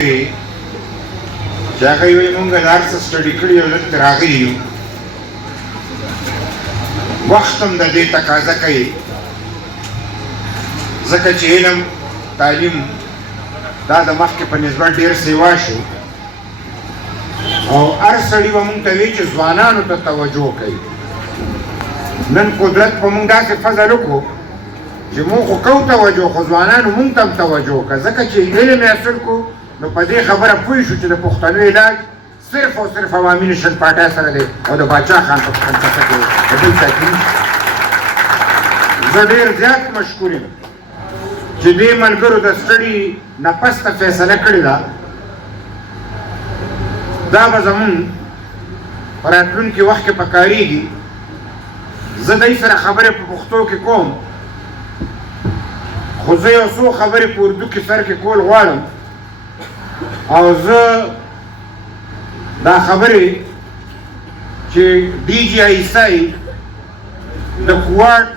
چې هغه وایي مونږ د هر څه سټډي کړي او دلته راغلي یو، وخت هم د دې تقاضا کوي، ځکه چې علم تعلیم دا د مخکې په نسبت ډېر سیوا شو او هر سړي به مونږ ته وایي چې ځوانانو ته توجه کوي. نن قدرت په مونږ داسې فضل وکړو چې مونږ خو کوو توجه، خو ځوانانو مونږ ته هم توجه وکړه، ځکه چې علم یې حاصل کړو نو په دې خبره پوه شو چې د پښتنو علاج صرف او صرف عوامي نشن پارټۍ سره دی او د باچا خان په خنچه کې د بل تکلیف. زه ډېر زیات مشکور یم چې دې ملګرو د سټډي نه پسته فیصله کړې ده، دا به زمونږ په راتلونکي وخت کې پکارېږي. زه دوی سره خبرې په پښتو کې کوم، خو زه یو څو خبرې په اردو کې سر کې کول غواړم او زه دا خبرې چې ډي جي آی صاحب د کوارټ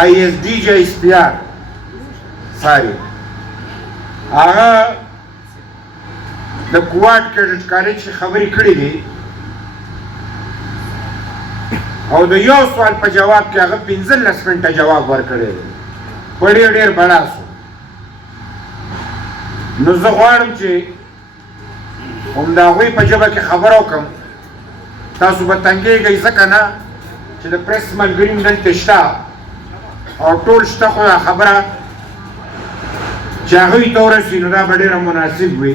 آی ایس ډي جي آی پی آر ساري هغه د کوارټ کیډټ کالج کې خبرې کړې دي او د یو سوال په جواب کې هغه 15 منټه جواب ورکړی دی، په ډېر بڑا سو. نو زه غواړم چې هم د هغوی په ژبه کې خبره وکړم، تاسو به تنګېږئ ځکه نه چې د پریس ملګري هم دلته شته او ټول شته، خو دا خبره چې هغوی ته ورسوي نو دا به ډېره مناسب وي.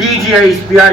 DGI SPR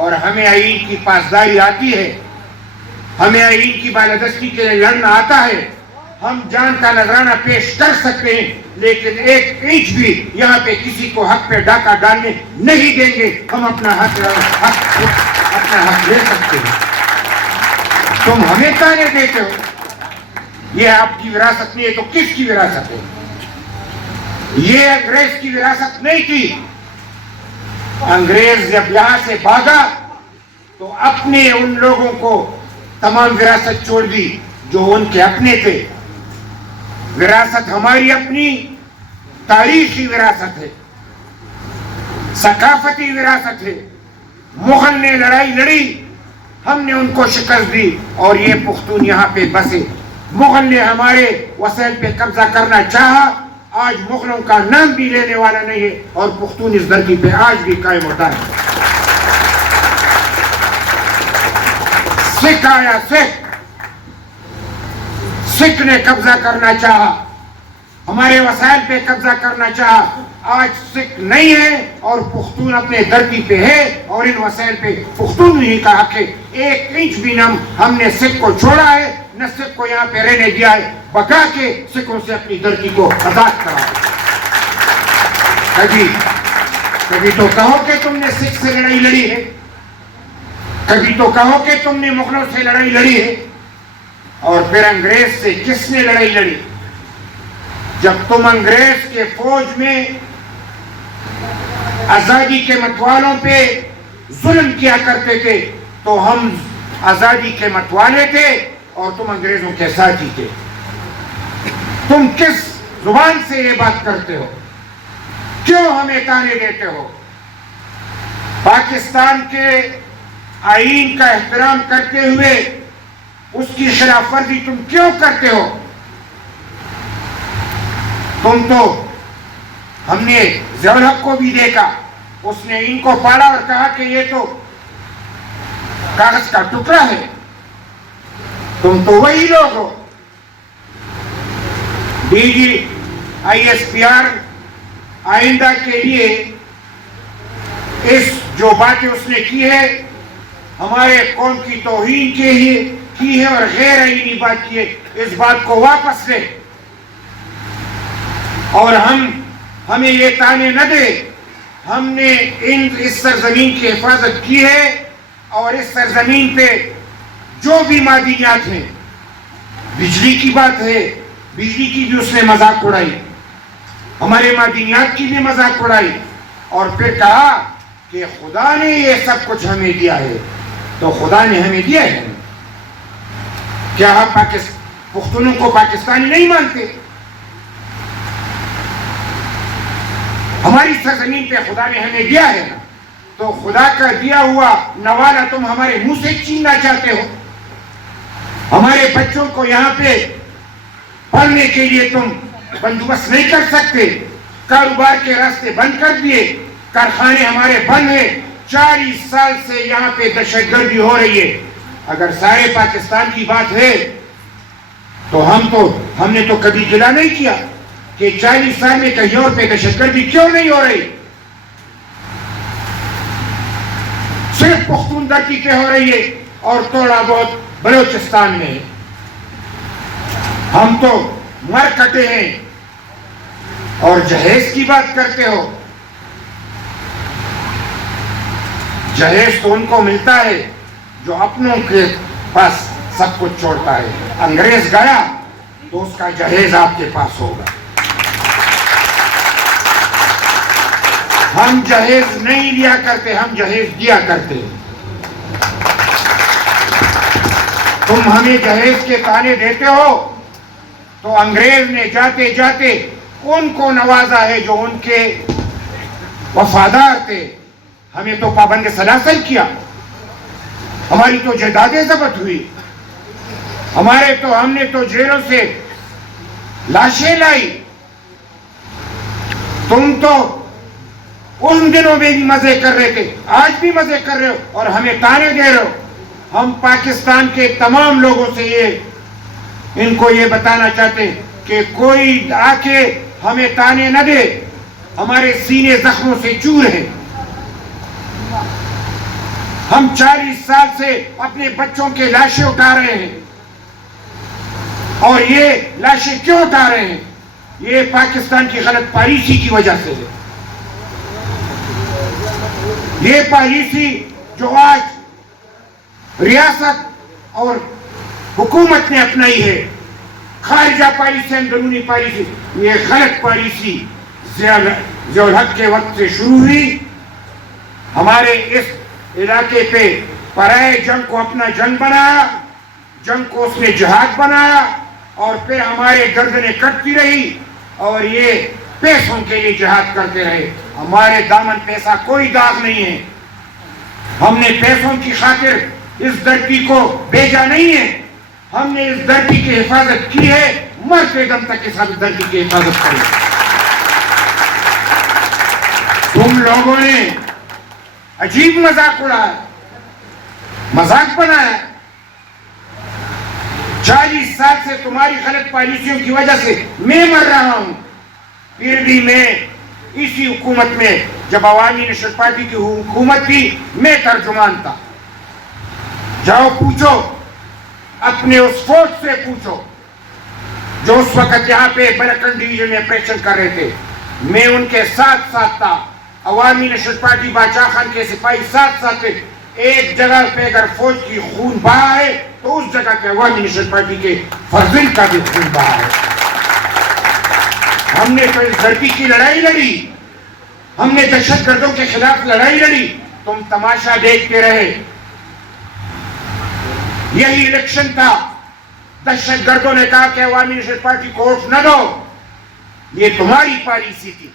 اور ہمیں آئین کی پاسداری آتی ہے، ہمیں آئین کی بالادستی کے لیے لڑنا آتا ہے، ہم جان کا نذرانہ پیش کر سکتے ہیں، لیکن 1 انچ بھی یہاں پہ کسی کو حق پہ ڈاکہ ڈالنے نہیں دیں گے۔ ہم اپنا حق لے سکتے ہیں۔ تم ہمیں تانے دیتے ہو، یہ آپ کی وراثت نہیں ہے تو کس کی وراثت ہے؟ یہ انگریز کی وراثت نہیں تھی۔ انگریز جب یہاں سے بھاگا تو اپنے ان لوگوں کو تمام وراثت چھوڑ دی جو ان کے اپنے تھے۔ وراثت ہماری اپنی تاریخی وراثت ہے، ثقافتی وراثت ہے۔ مغل نے لڑائی لڑی، ہم نے ان کو شکست دی اور یہ پختون یہاں پہ بسے۔ مغل نے ہمارے وسائل پہ قبضہ کرنا چاہا، آج مغلوں کا نام بھی لینے والا نہیں ہے اور پختون اس دھرتی پہ آج بھی قائم ہوتا ہے۔ سکھ آیا، سکھ نے قبضہ کرنا چاہا، ہمارے وسائل پہ قبضہ کرنا چاہا، آج سکھ نہیں ہے اور پختون اپنے دھرتی پہ ہے اور ان وسائل پہ پختون نہیں کا حق ہے۔ 1 انچ بھی ہم نے سکھ کو چھوڑا ہے، نہ سکھ کو یہاں پہ رہنے دیا ہے، بقا کے سکھوں سے اپنی دھرتی کو آزاد کرا۔ کبھی تو کہو کہ تم نے سکھ سے لڑائی لڑی ہے، کبھی تو کہو کہ تم نے مغلوں سے لڑائی لڑی ہے، اور پھر انگریز سے کس نے لڑائی لڑی؟ جب تم انگریز کے فوج میں آزادی کے متوالوں پہ ظلم کیا کرتے تھے تو ہم آزادی کے متوالے تھے اور تم انگریزوں کے ساتھی تھے۔ تم کس زبان سے یہ بات کرتے ہو؟ کیوں ہمیں تانے دیتے ہو؟ پاکستان کے آئین کا احترام کرتے ہوئے اس کی خلاف ورزی تم کیوں کرتے ہو؟ تم تو، ہم نے ضیاء الحق کو بھی دیکھا، اس نے ان کو پالا اور کہا کہ یہ تو کاغذ کا ٹکڑا ہے۔ تم تو وہی لوگ ہو۔ DGISPR آئندہ کے لیے اس جو باتیں اس نے کی ہے، ہمارے قوم کی توہین کی ہے اور غیر آئینی بات کی ہے، اس بات کو واپس لے اور ہمیں یہ تانے نہ دے۔ ہم نے اس سرزمین کی حفاظت کی ہے اور اس سرزمین پہ جو بھی معدنیات ہیں، بجلی کی بات ہے، بجلی کی بھی اس نے مذاق اڑائی، ہمارے معدنیات کی بھی مذاق اڑائی، اور پھر کہا کہ خدا نے یہ سب کچھ ہمیں دیا ہے۔ تو خدا نے ہمیں دیا ہے، کیا ہم پختونوں کو پاکستانی نہیں مانتے؟ ہماری سرزمین پہ خدا نے ہمیں دیا ہے نا، تو خدا کا دیا ہوا نوالا تم ہمارے منہ سے چھیننا چاہتے ہو؟ ہمارے بچوں کو یہاں پہ پڑھنے کے لیے تم بندوبست نہیں کر سکتے، کاروبار کے راستے بند کر دیے، کارخانے ہمارے بند ہیں، 40 سال سے یہاں پہ دہشت گردی ہو رہی ہے۔ اگر سارے پاکستان کی بات ہے تو ہم نے تو کبھی گلہ نہیں کیا کہ 40 سال میں کہیں اور پہ دہشت گردی کیوں نہیں ہو رہی، صرف پختون دھرتی پہ ہو رہی ہے اور تھوڑا بہت بلوچستان میں۔ ہم تو مر کٹے ہیں اور جہیز کی بات کرتے ہو۔ جہیز تو ان کو ملتا ہے جو اپنوں کے پاس سب کچھ چھوڑتا ہے۔ انگریز گیا تو اس کا جہیز آپ کے پاس ہوگا۔ ہم جہیز نہیں لیا کرتے، ہم جہیز دیا کرتے۔ تم ہمیں جہیز کے تانے دیتے ہو تو انگریز نے جاتے جاتے ان کو نوازا ہے جو ان کے وفادار تھے۔ ہمیں تو پابند سلاسل کیا، ہماری تو جائیدادیں ضبط ہوئی، ہم نے تو جیلوں سے لاشیں لائی۔ تم تو ان دنوں میں بھی مزے کر رہے تھے، آج بھی مزے کر رہے ہو اور ہمیں تانے دے رہے ہو۔ ہم پاکستان کے تمام لوگوں سے ان کو یہ بتانا چاہتے ہیں کہ کوئی آ کے ہمیں تانے نہ دے، ہمارے سینے زخموں سے چور ہیں۔ ہم 40 سال سے اپنے بچوں کے لاشیں اٹھا رہے ہیں. اور یہ لاشیں کیوں اٹھا رہے ہیں؟ یہ پاکستان کی غلط پالیسی کی وجہ سے ہے. یہ پالیسی جو آج ریاست اور حکومت نے اپنائی ہے، خارجہ پالیسی، اندرونی پالیسی، یہ غلط پالیسی ضیاء الحق کے وقت سے شروع ہوئی. ہمارے اس علاقے پہ پرائے جنگ کو اپنا جنگ بنایا، جنگ کو اس نے جہاد بنایا، اور پھر ہمارے گردنیں کٹتی رہی اور یہ پیسوں کے لیے جہاد کرتے رہے. ہمارے دامن پیسہ کوئی داغ نہیں ہے. ہم نے پیسوں کی خاطر اس دھرتی کو بھیجا نہیں ہے. ہم نے اس دھرتی کی حفاظت کی ہے، مرتے دم تک اس دھرتی کی حفاظت کی. تم لوگوں نے عجیب مذاق اڑایا، مذاق بنایا. 40 سال سے تمہاری غلط پالیسیوں کی وجہ سے میں مر رہا ہوں، پھر بھی میں اسی حکومت میں، جب عوامی نیشنل پارٹی کی حکومت تھی، میں ترجمان تھا. جاؤ پوچھو اپنے اس فوج سے، پوچھو جو اس وقت یہاں پہ بلکن ڈویژن میں آپریشن کر رہے تھے. میں ان کے ساتھ تھا. عوامی نیشنل پارٹی باچا خان کے سپاہی ساتھ تھے. ایک جگہ پہ اگر فوج کی خون بہا ہے تو اس جگہ پہ عوامی نیشنل پارٹی کے فرزند کا بھی خون بہا ہے. ہم نے تو اس دھرتی کی لڑائی لڑی، ہم نے دہشت گردوں کے خلاف لڑائی لڑی. تم تماشا دیکھتے رہے. یہی الیکشن تھا، دہشت گردوں نے کہا کہ عوامی نیشنل پارٹی کو ووٹ نہ دو. یہ تمہاری پالیسی تھی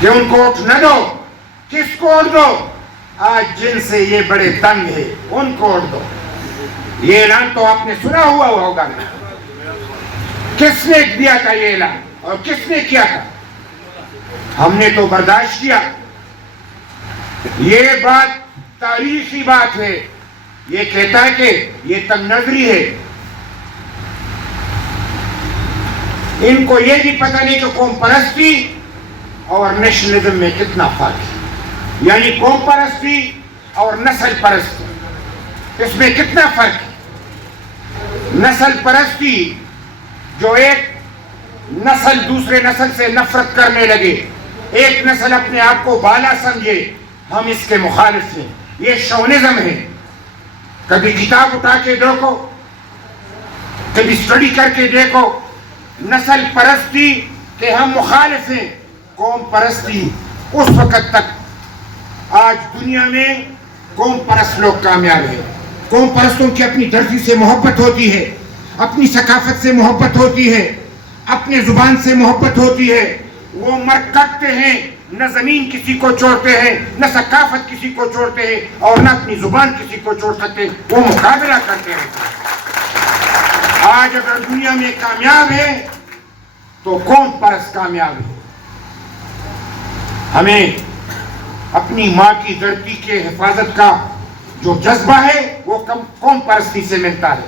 کہ ان کو ووٹ نہ دو. کس کو ووٹ دو؟ آج جن سے یہ بڑے تنگ ہے ان کو ووٹ دو. یہ اعلان تو آپ نے سنا ہوا ہوگا. کس نے دیا تھا یہ اعلان اور کس نے کیا تھا؟ ہم نے تو برداشت کیا. یہ بات تاریخی بات ہے. یہ کہتا ہے کہ یہ تنگ نظری ہے. ان کو یہ بھی پتہ نہیں کہ قوم پرستی اور نیشنلزم میں کتنا فرق ہے. یعنی قوم پرستی اور نسل پرستی، اس میں کتنا فرق ہے. نسل پرستی جو ایک نسل دوسرے نسل سے نفرت کرنے لگے، ایک نسل اپنے آپ کو بالا سمجھے، ہم اس کے مخالف ہیں. یہ شونزم ہے. کبھی کتاب اٹھا کے دیکھو، کبھی اسٹڈی کر کے دیکھو. نسل پرستی کے ہم مخالف ہیں. قوم پرستی اس وقت تک، آج دنیا میں قوم پرست لوگ کامیاب ہیں. قوم پرستوں کی اپنی دھرتی سے محبت ہوتی ہے، اپنی ثقافت سے محبت ہوتی ہے، اپنے زبان سے محبت ہوتی ہے. وہ مر کٹتے ہیں، نہ زمین کسی کو چھوڑتے ہیں، نہ ثقافت کسی کو چھوڑتے ہیں، اور نہ اپنی زبان کسی کو چھوڑ سکتے. وہ مقابلہ کرتے ہیں. آج اگر دنیا میں کامیاب ہے تو قوم پرست کامیاب ہے. ہمیں اپنی ماں کی دھرتی کے حفاظت کا جو جذبہ ہے وہ قوم پرستی سے ملتا ہے.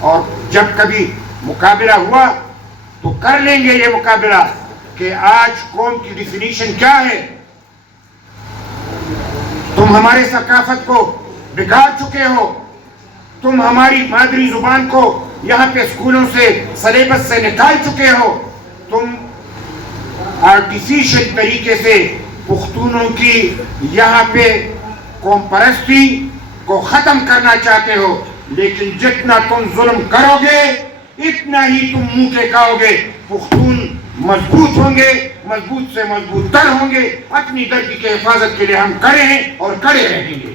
اور جب کبھی مقابلہ ہوا تو کر لیں گے یہ مقابلہ کہ آج قوم کی ڈیفینیشن کیا ہے. تم ہمارے ثقافت کو بگاڑ چکے ہو. تم ہماری مادری زبان کو یہاں پہ اسکولوں سے سلیبس سے نکال چکے ہو. تم آرٹیفیشل طریقے سے پختونوں کی یہاں پہ قوم پرستی کو ختم کرنا چاہتے ہو. لیکن جتنا تم ظلم کرو گے اتنا ہی تم منہ کے کھاؤ گے. پختون مضبوط ہوں گے، مضبوط سے مضبوط تر ہوں گے. اپنی دھرتی کے حفاظت کے لیے ہم کڑے ہیں اور کڑے رہیں گے.